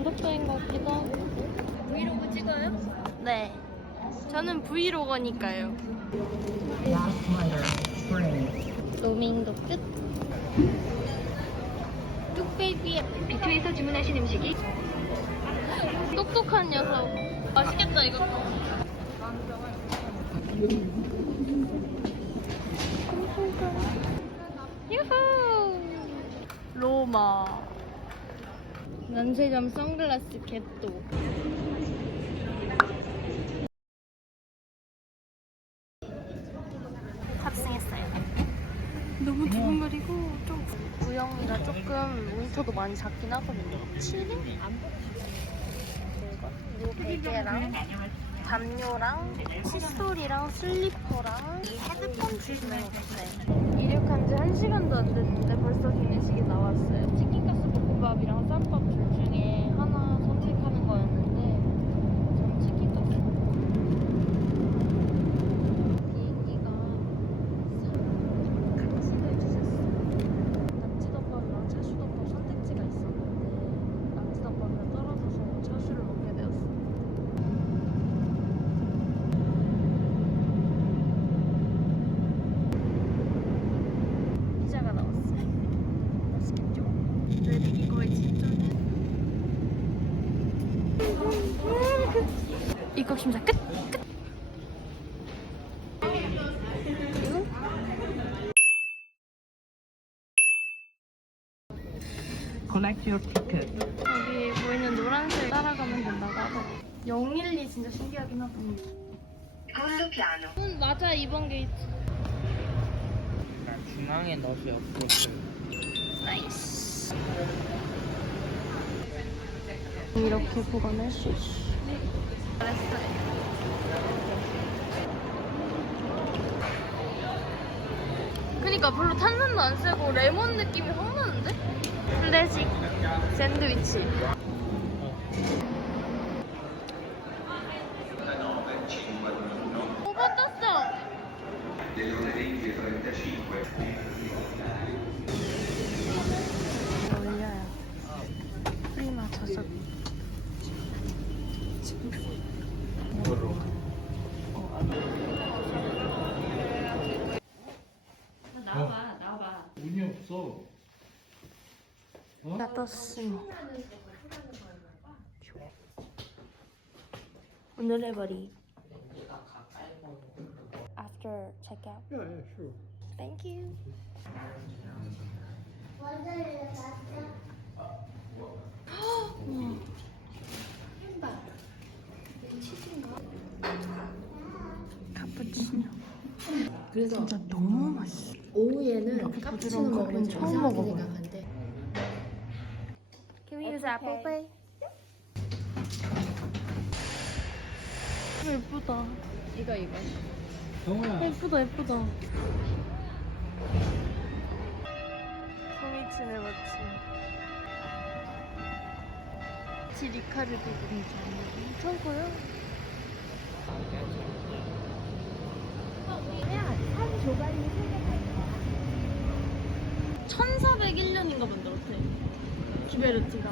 중독자인 것 같기도 하고. 브이로그 찍어요? 네. 저는 브이로거니까요. 로밍도 끝. 뚝배기. 비토에서 주문하신 음식이 똑똑한 녀석. 맛있겠다, 이것도. 유후! 로마. 면세점 선글라스 겟도. 탑승했어요. 너무 두근거리고 좀 구형이라 조금 모니터도 많이 작긴 하거든요. 7인? 요 베개랑 담요랑 칫솔이랑 슬리퍼랑 이 헤드폰 주시는 것 같아요. 이륙한 지 1시간도 안 됐는데 벌써 기내식이 나왔어요. 치킨가스 볶음밥이랑 쌈밥 둘 중에 하나 선택하는 거였는데 저는 치킨가스 비행기가 같이를 주셨어요. 낙지덮밥이랑 차슈덮밥 선택지가 있었는데 낙지덮밥을 떨어져서 차슈를 먹게 되었어요. 피자가 나왔어요. 맛있겠죠? 저희는 이거의 진조는 입국 심사 끝! 끝! 그리고 Collect your ticket. 여기 보이는 노란색 따라가면 된다고 하더라고요. 012 진짜 신기하긴 하거든요. 맞아, 2번 게이트. 중앙에 넣으세요. 나이스. 이렇게 보관할 수 있어. 잘했어요. 그니까 별로 탄산도 안 세고 레몬 느낌이 확 나는데? 클래식 샌드위치. 오빠 떴어. 올려요. 프리마 저녁. 나와봐. 운이 없어. 다 떴습니다. 오늘의 머리. After checkout. Yeah, yeah, sure. Thank you. 카푸치노. 그래서 진짜 너무 맛있어. 오후에는 카푸치노 먹으면 처음 이상하게 먹어봐요. 생각한대. Can we use Apple Pay? 예쁘다. 이거. 성우야. 예쁘다, 예쁘다. 소미치네, 맞지? 지리카르도 괜찮고요. 한 조각이 1401년인가 만들었대. 기베르트가.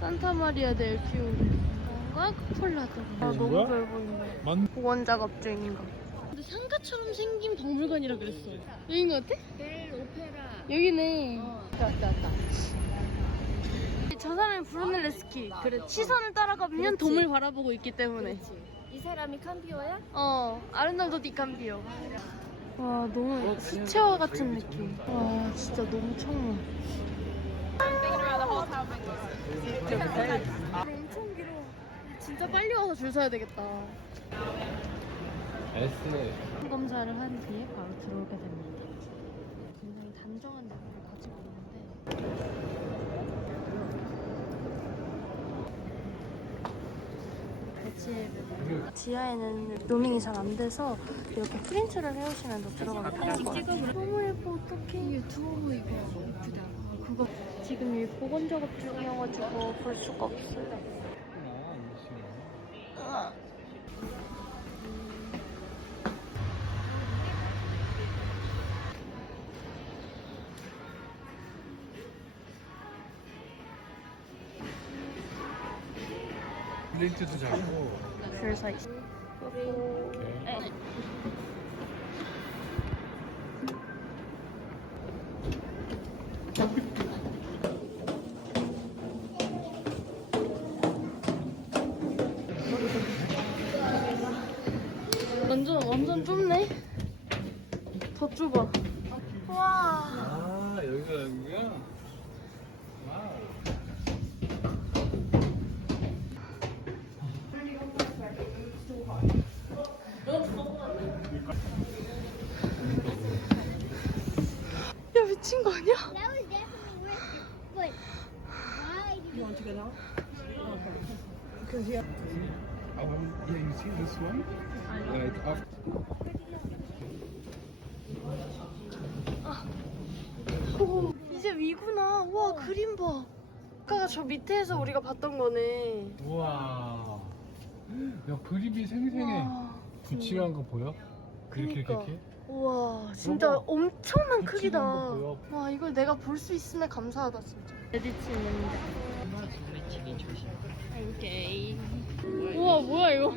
산타마리아 델 피오리가 콜라도. 아, 너무 뭐야? 잘 보인다. 복원 작업 중인 거. 근데 상가처럼 생긴 박물관이라 그랬어. 여긴 거 같아? 벨 오페라. 여기네. 왔다. 저 사람이 브루넬레스키. 그래. 시선을 따라가면 그렇지. 돔을 바라보고 있기 때문에. 이 사람이 캄피오야? 아르날도 디캄피오. 와, 너무 수채화 같은 느낌. 와, 진짜 너무 청아. 엄청 길어. 진짜 빨리 와서 줄 서야 되겠다. S. 검사를 한 뒤에 바로 들어오게 됩니다. 굉장히 단정한 느낌을 가지고 있는데 지하에는 로밍이 잘 안 돼서 이렇게 프린트를 해오시면 더 들어가기 편할 것 같아요. 너무 예뻐, 어떡해. 유튜브 이거 예쁘다. 그거 지금 이 복원 작업 중이어가지고 볼 수가 없어요. 플레이트도 작고. 줄 서 있어. 네. 완전 좁네. 더 좁아. 와. 아 여기가 여기야? 와우. 야 미친 거 아니야? That was definitely worth it. But why did you want to get out? Yeah, you see this one? Like up. 오, 이제 위구나. 와 그림 봐. 아까 저 밑에서 우리가 봤던 거네. 우와. 야 그림이 생생해. 와, 붙이한 거 보여? 이렇게 그니까. 이렇게? 우와 진짜 여보, 엄청난 크기다. 거 보여? 와 이걸 내가 볼 수 있으면 감사하다 진짜. 에디치 있는데. 오케이. 우와 뭐야 이거?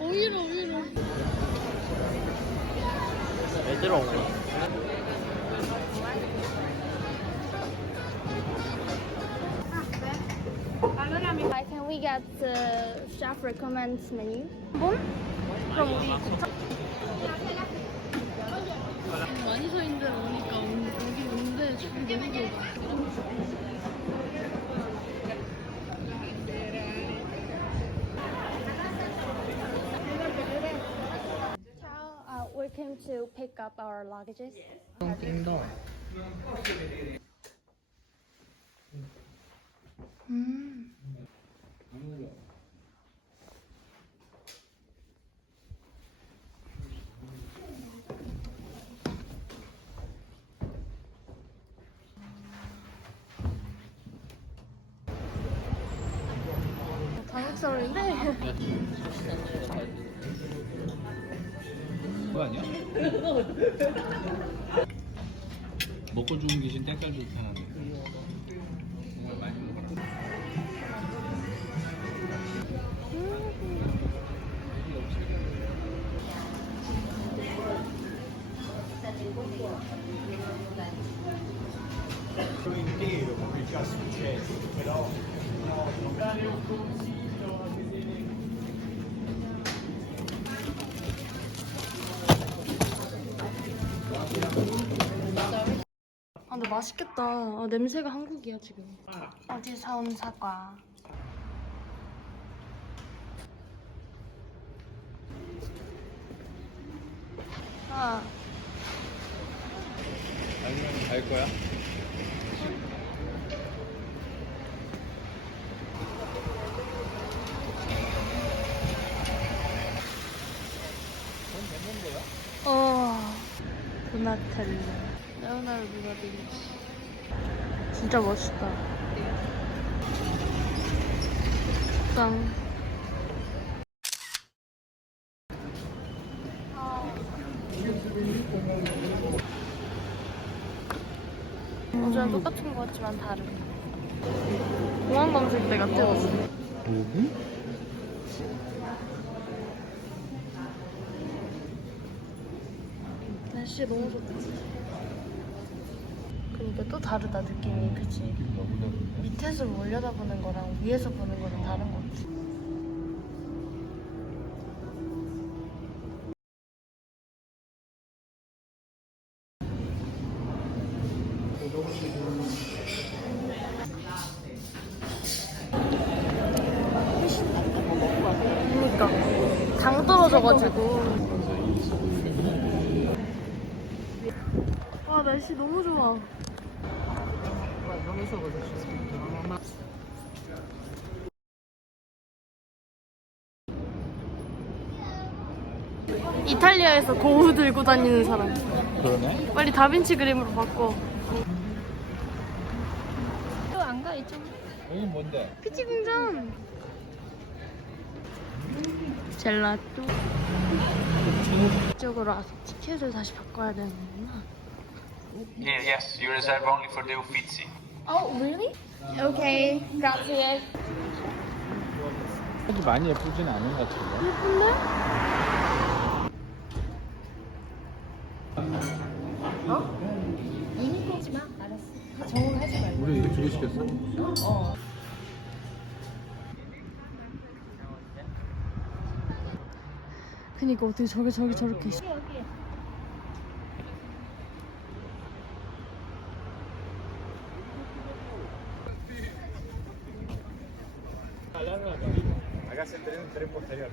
오히려. 애들 오고. Why can we get the chef recommends menu? 본? 그럼 우리 많이 서 있는 데로 오니까 여기 오는데 줄이 너무 길어. Ciao, we came to pick up our luggages. 띵동. 당육성인데 그거 아니야? 먹고 죽은 귀신 때깔 좋다는데. 정말 많이 먹어라. 아 근데 맛있겠다. 아, 냄새가 한국이야 지금. 어디서 온 사과? 아 아니면 갈 거야? 도나텔로 레오나르도 다빈치 진짜 멋있다. 짱. 어제랑 똑같은 것 같지만 다른. 공항 검색 때 같아. 5분? 날씨 너무 좋다. 그러니까 또 다르다 느낌이. 그치? 너무 다른데? 밑에서 올려다보는 거랑 위에서 보는 거랑 다른 것 같아. 그러니까 당 떨어져가지고. 와 날씨 너무 좋아. 이탈리아에서 고우 들고 다니는 사람. 그러네? 빨리 다빈치 그림으로 바꿔. 또 안 가, 이쪽. 여긴 뭔데? 피치 공장. 젤라또. 이쪽으로 와서 티켓을 다시 바꿔야 되는 거구나. Yes, you reserve only for the Uffizi. Oh, really? Okay, grazie. 아주 많이 예쁘진 않은 것 같은데. 우리 이거 2개 시켰어? 그니까 어떻게 저렇게 있어. Hágase el tren posterior.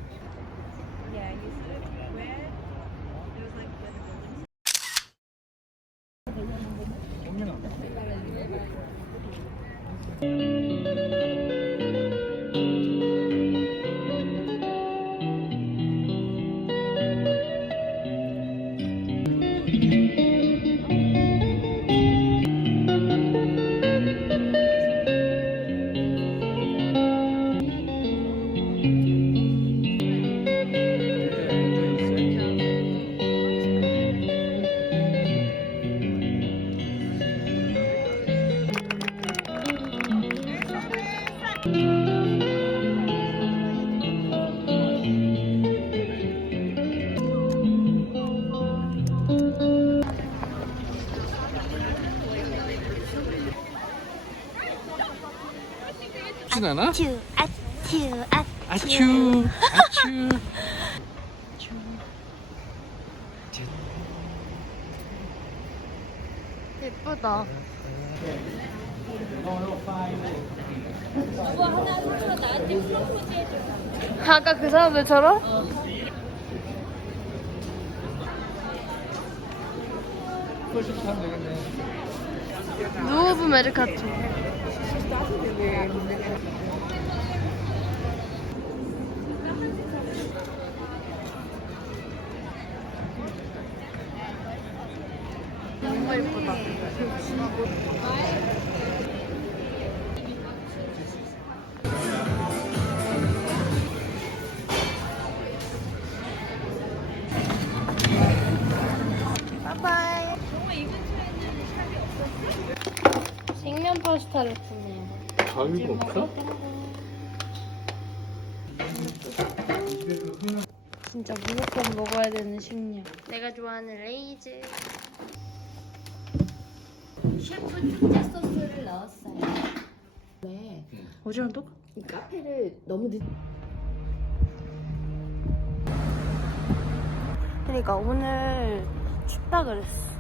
진 않아? 아츄. 아츄 아츄. 예쁘다. 아까 그 사람들처럼? 누오브 메르카토. 너무 예쁘다. 바이바이. 생면 파스타를 푸네요. 가위가 없어? 진짜 무조건 먹어야 되는 식량. 내가 좋아하는 레이즈. 셰프 특제 소스를 넣었어요. 네. 어제랑 똑? 이 카페를 너무 늦. 그러니까 오늘 춥다 그랬어.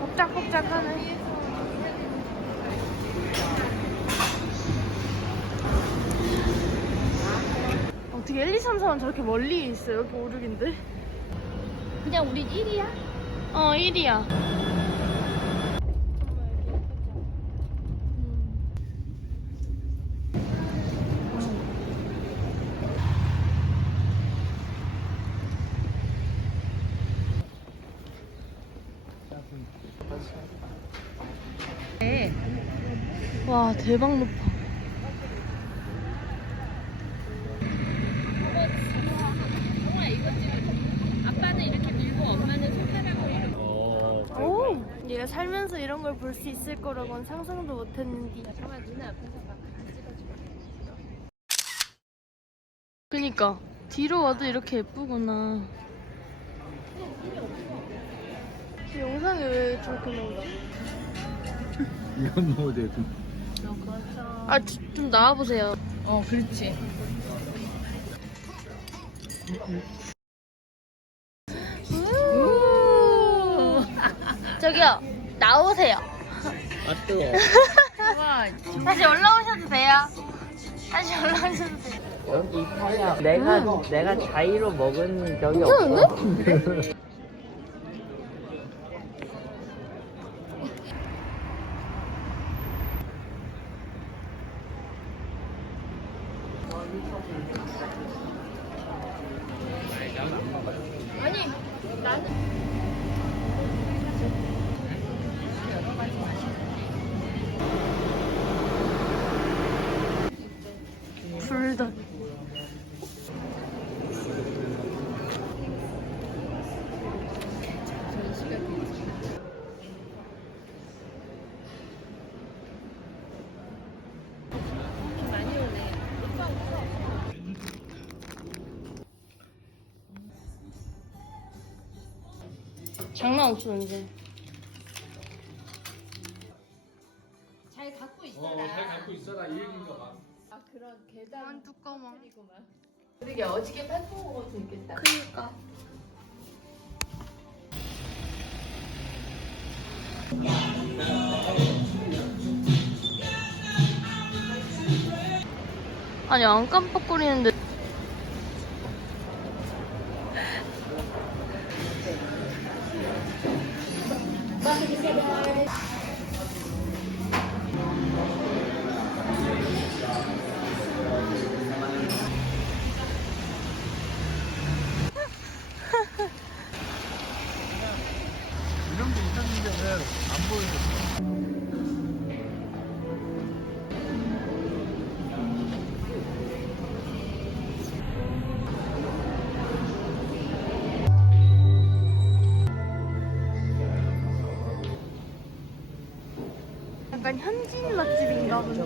복작복작하네. 어떻게 1, 2, 3, 4는 저렇게 멀리 있어? 여기 5, 6인데? 그냥 우리 1이야? 어, 1이야. 와, 대박 높아. 아빠는 이렇게 밀고 엄마는 손가락으로 이렇게. 오! 얘가 살면서 이런 걸 볼 수 있을 거라고는 상상도 못 했는데. 정말 눈에 앞에서 막 찍어줘. 그니까 뒤로 와도 이렇게 예쁘구나. 영상이 왜 저렇게 나오지? 이건 뭐 되고. 아, 좀 나와보세요. 어, 그렇지. 저기요, 나오세요. 아, 뜨거워. 다시 올라오셔도 돼요. 다시 올라오셔도 돼요. 여기 타야 내가 자의로 먹은 적이 없어. 불덧. 장난 없어 언제? 잘 갖고 있어라. 잘 갖고 있어라 이 얘기인가 봐. 아 그런 계단 완 두꺼워. 이구만. 되게 어저께 팔 먹어도 재밌겠다. 그니까. 아니 안 깜빡거리는데. 이런 게 있었는데 왜안 보여줬어? 약간 현지인 맛집인가 본데.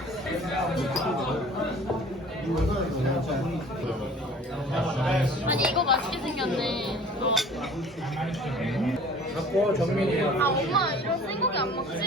아니 이거 맛있게 생겼네. 갖고 정민이. 아 엄마 이런 생고기 안 먹지?